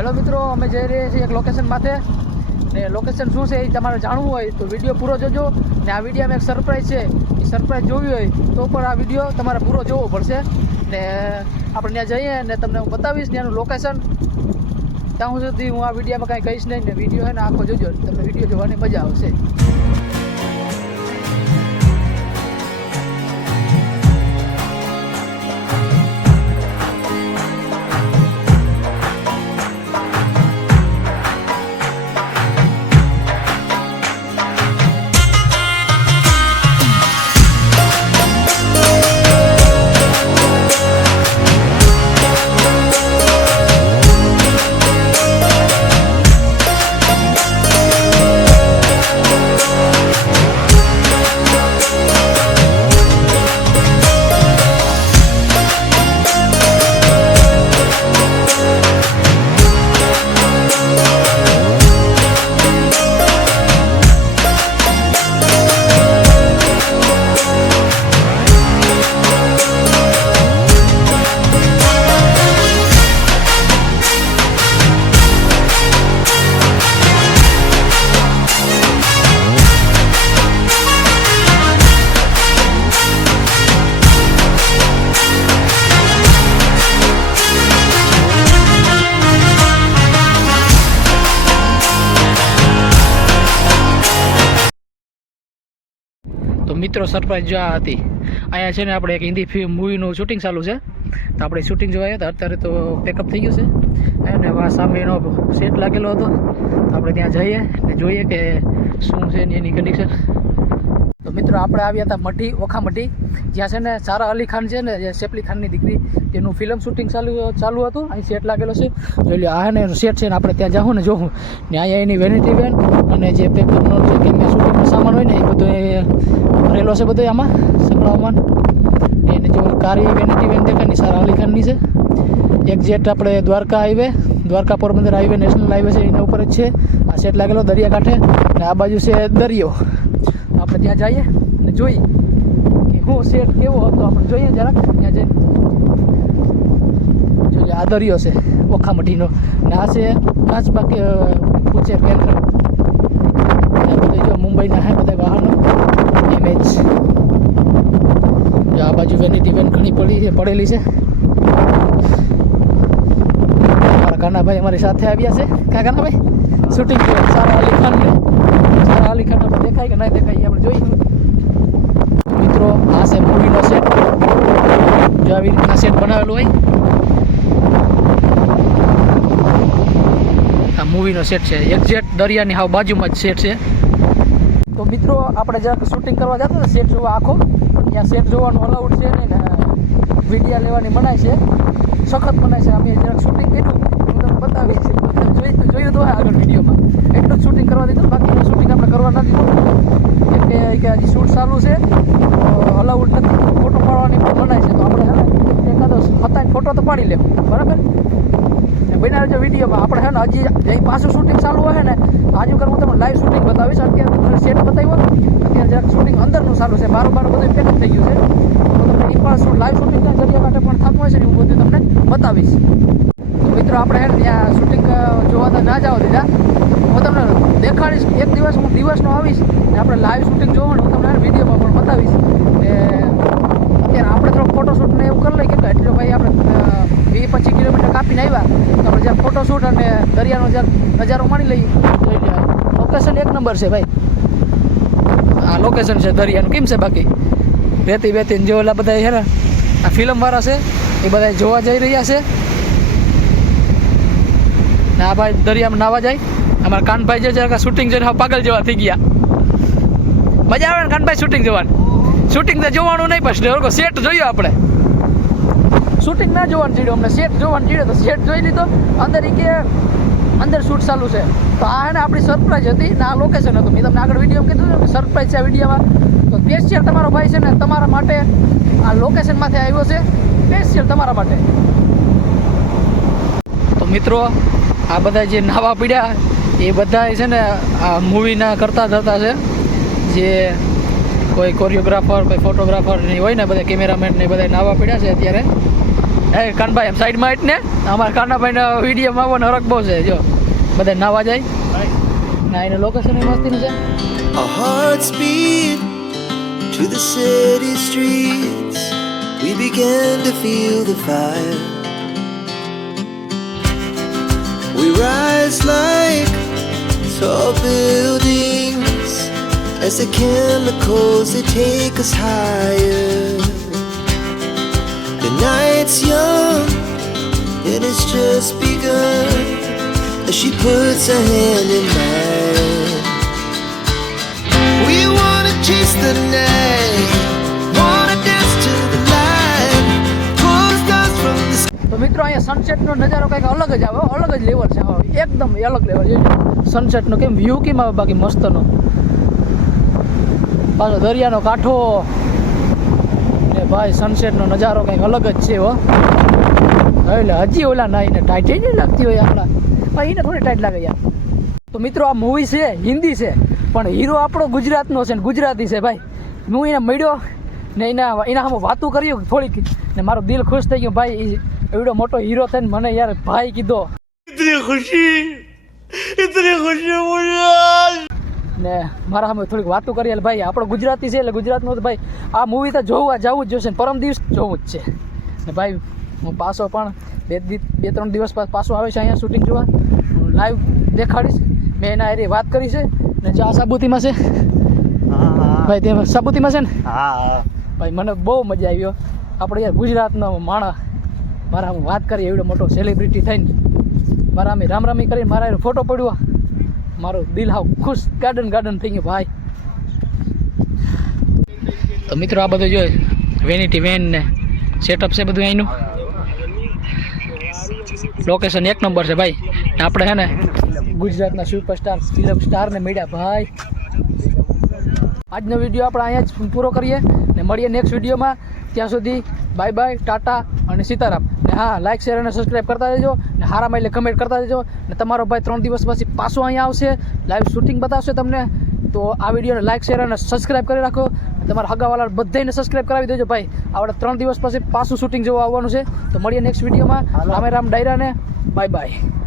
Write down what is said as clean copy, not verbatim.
Hello મિત્રો, અમે જઈ રહ્યા છીએ એક લોકેશન માથે ને લોકેશન શું છે એ તમારે જાણવું હોય તો વિડીયો પૂરો જોજો ને આ વિડીયોમાં એક સરપ્રાઈઝ છે એ સરપ્રાઈઝ જોવી હોય તો પણ આ વિડીયો તમારે પૂરો જોવો પડશે ને આપણે ત્યાં જઈએ ને તમને હું બતાવીશ ત્યાંનું લોકેશન. ત્યાં સુધી હું આ વિડીયોમાં કાંઈ કહીશ નહીં ને વિડીયો છે ને આખો જોજો, તમને વિડીયો જોવાની મજા આવશે. તો મિત્રો સરપ્રાઈઝ જો આ હતી. અહીંયા છે ને આપણે એક હિન્દી ફિલ્મ મૂવીનું શૂટિંગ ચાલુ છે તો આપણે શૂટિંગ જોવા આવ્યા હતા. અત્યારે તો પેકઅપ થઈ ગયું છે અને સામે એનો સેટ લાગેલો હતો. આપણે ત્યાં જઈએ ને જોઈએ કે શું છે એની કન્ડિશન. તો મિત્રો આપણે આવ્યા હતા મઢી, ઓખા મઢી, જ્યાં છે ને સારા અલી ખાન છે ને, જે સેફલી ખાનની દીકરી, તેનું ફિલ્મ શૂટિંગ ચાલુ હતું. અહીં સેટ લાગેલો છે, જોઈ લો. આ ને એનો સેટ છે ને આપણે ત્યાં જાઉં ને જોઉં ને અહીંયા એની વેનિટી વેન અને જે પેપરનો જે કે શૂટિંગનો સામાન હોય ને એ બધો ભરેલો છે બધો આમાં સંકળાવવામાં. એને જો કારી વેનિટી વેન દેખાય ને સારા અલી ખાનની છે. એક જેટ આપણે Dwarka Porbandar highway, national highway છે એના ઉપર જ છે આ સેટ લાગેલો દરિયાકાંઠે. અને આ બાજુ છે દરિયો. આપણે ત્યાં જઈએ અને જોઈએ કે હું સેટ કેવો હતો. આપણે જોઈએ જરાક ત્યાં જઈને જોઈએ. આ દરિયો છે ઓખા મઢીનો અને આ છે કાચબા પૂછે કેન્દ્ર. જો મુંબઈના હે બધા વાહનો ઇમેજ. જો આ બાજુ વેનિટી વેન ઘણી પડેલી છે. મારા કાનાભાઈ અમારી સાથે આવ્યા છે. ક્યાં કાનાભાઈ? શૂટિંગ સારા અલી ખાનને. સારા અલી ખાન આપણે દેખાય કે નહીં દેખાય આપણે જોઈએ. મિત્રો આ છે મૂવીનો સેટ. જો આવી રીતના સેટ બનાવેલું હોય. આ મૂવીનો સેટ છે. એક્ઝેક્ટ દરિયાની હાવ બાજુમાં જ સેટ છે. તો મિત્રો આપણે જરાક શૂટિંગ કરવા જતા હતા સેટ જોવા આખો. ત્યાં સેટ જોવાનું અલાઉડ છે ને વિડીયા લેવાની મનાય છે, સખત મનાય છે. અમે જરાક શૂટિંગ કર્યું હું તમને બતાવીશ. જોયું તો આગળ વિડીયોમાં એટલું જ શૂટિંગ કરવા દીધું, બાકીનું શૂટિંગ આપણે કરવા નથી કેમ કે હજી શૂટ ચાલુ છે તો અલાઉડ નથી. ફોટો પાડવાની પણ મનાય છે. તો આપણે છે ને એકાદો હતાને ફોટો તો પાડી લેવું, બરાબર ને? બનાવજો વિડીયોમાં. આપણે છે ને હજી અહીં પાછું શૂટિંગ ચાલુ હોય ને આજુ કર હું તમને લાઈવ શૂટિંગ બતાવીશ. અત્યારે સેટ બતાવ્યું, અત્યારે જરાક શૂટિંગ અંદરનું ચાલુ છે. બારો બધું પેક થઈ ગયું છે. તો તમને એ પણ લાઈવ શૂટિંગ દરિયાકાંઠે પણ થતું હોય છે ને હું બધું તમને બતાવીશ. તો મિત્રો આપણે છે ને ત્યાં શૂટિંગ જોવા તો ના જવા દીધા. હું તમને દેખાડીશ એક દિવસ. હું દિવસનો આવીશ ને આપણે લાઈવ શૂટિંગ જોવાનું હું તમને વિડીયોમાં પણ બતાવીશ. ને અત્યારે આપણે થોડોક ફોટોશૂટ ને એવું કરી લઈએ કે એટલો ભાઈ આપણે 20-25 કિલોમીટર કાપીને આવ્યા તો આપણે જ્યાં ફોટોશૂટ અને દરિયાનો જ્યાં નજારો માણી લઈએ. લોકેશન એક નંબર છે ભાઈ. આ લોકેશન છે દરિયાનું. કેમ છે બાકી રેતી વેતી જો ઓલા બધા છે ને આ ફિલ્મવાળા છે એ બધા જોવા જઈ રહ્યા છે ને આ ભાઈ દરિયામાં નાવા જાય. અમારા કાનભાઈ જે છે શૂટિંગ જોઈને હા પાગલ જેવા થઈ ગયા. મજા આવે ને કાનભાઈ શૂટિંગ જોવાની? શૂટિંગ તો જોવાનું નહીં, પછી સેટ જોયું આપણે. શૂટિંગ ના જોવાનું ચીડ્યો અમને, સેટ જોવાનું ચીડ્યો. તો સેટ જોઈ લીધો. અંદર એ કે અંદર શૂટ ચાલુ છે. તો આ ને આપણી સરપ્રાઈઝ હતી ને આ લોકેશન હતું. મેં તમને આગળ વિડીયો કીધું કે સરપ્રાઈઝ છે આ વિડીયોમાં. તો સ્પેશિયલ તમારો ભાઈ છે ને તમારા માટે આ લોકેશનમાંથી આવ્યો છે, સ્પેશિયલ તમારા માટે. તો મિત્રો આ બધા જે નાવા પીડ્યા એ બધા છે ને આ મૂવીના કરતા ધરતા છે. જે કોઈ કોરિયોગ્રાફર, કોઈ ફોટોગ્રાફર ને હોય ને બધા કેમેરામેન ને બધા નાવા પડ્યા છે અત્યારે. એ કાનભાઈ એમ સાઈડમાં જ ને અમારા કાનાભાઈને વિડીયોમાં આવવાનો હરક બહુ છે જો બધા નાવા જાય ના એનું લોકેશન એ મસ્તીનું છે. Our hearts beat to the city streets. We began to feel the fire. We rise like tall buildings as the chemicals they take us higher. The night's young and it's just begun as she puts her hand in mine. We wanna chase the night, wanna dance to the light, pull the stars from the sky. તો મિત્રો અહીંયા સનસેટનો નજારો કંઈક અલગ જ આવે અલગ જ લેવલ છે હવે એકદમ અલગ લેવલ છે સનસેટનો કેમ વ્યૂ કેમ આવે બાકી મસ્તનો પાછો દરિયાનો કાંઠો ને ભાઈ સનસેટનો નજારો કંઈક અલગ જ છે હો એટલે હજી ઓલા નાઈને ટાઈટ નહીં લાગતી હોય આપણા પણ એને થોડી ટાઈટ લાગે યાર. તો મિત્રો આ મૂવી છે હિન્દી છે પણ હીરો આપણો ગુજરાતનો છે ને ગુજરાતી છે ભાઈ. હું એને મળ્યો ને એના સામે વાતું કર્યું થોડીક ને મારો દિલ ખુશ થઈ ગયું ભાઈ એવડો મોટો હીરો થઈને મને યાર ભાઈ કીધો इतनी खुशी ને મારા સામે થોડીક વાતું કરી એટલે ભાઈ આપણો ગુજરાતી છે એટલે ગુજરાતનો તો ભાઈ આ મૂવી તો જોવા જવું જ જોશે ને પરમ દિવસ જોવું જ છે ને ભાઈ હું પાછો પણ બે ત્રણ દિવસ પાછો આવે છે અહીંયા શૂટિંગ જોવા હું લાઈવ દેખાડીશ મેં એના એરી વાત કરી છે ને જે આ સાબુતીમાં છે ભાઈ તે સાબુતીમાં છે ને ભાઈ મને બહુ મજા આવ્યો આપણે યાર ગુજરાતનો માણસ મારા હું વાત કરી એવડો મોટો સેલિબ્રિટી થઈને મારા અમે રામરામી કરીને મારા ફોટો પડ્યો મારું દિલ હાવ ખુશ ગાર્ડન થઈ ગયું ભાઈ. તો મિત્રો આ બધું જો વેનિટી વેન ને સેટઅપ છે બધું અહીંનું લોકેશન એક નંબર છે ભાઈ. આપણે છે ને ગુજરાતના સુપરસ્ટાર ફિલ્મ સ્ટારને મળ્યા ભાઈ. આજનો વિડીયો આપણે અહીંયા જ પૂરો કરીએ ને મળીએ નેક્સ્ટ વિડીયોમાં. ત્યાં સુધી બાય બાય ટાટા અને સીતારામ. ને હા લાઇક શેર અને સબસ્ક્રાઈબ કરતા જજો ને હારા માઇલે કમેન્ટ કરતા જજો ને તમારો ભાઈ 3 દિવસ પછી પાછો અહીંયા આવશે લાઈવ શૂટિંગ બતાવશે તમને. તો આ વિડીયોને લાઇક શેર અને સબસ્ક્રાઈબ કરી રાખો. તમારા હગાવાલા બધાને સબસ્ક્રાઈબ કરાવી દેજો ભાઈ. આપણે 3 દિવસ પછી પાછું શૂટિંગ જોવા આવવાનું છે. તો મળીએ નેક્સ્ટ વિડીયોમાં. રામે રામ ડાયરાને બાય બાય.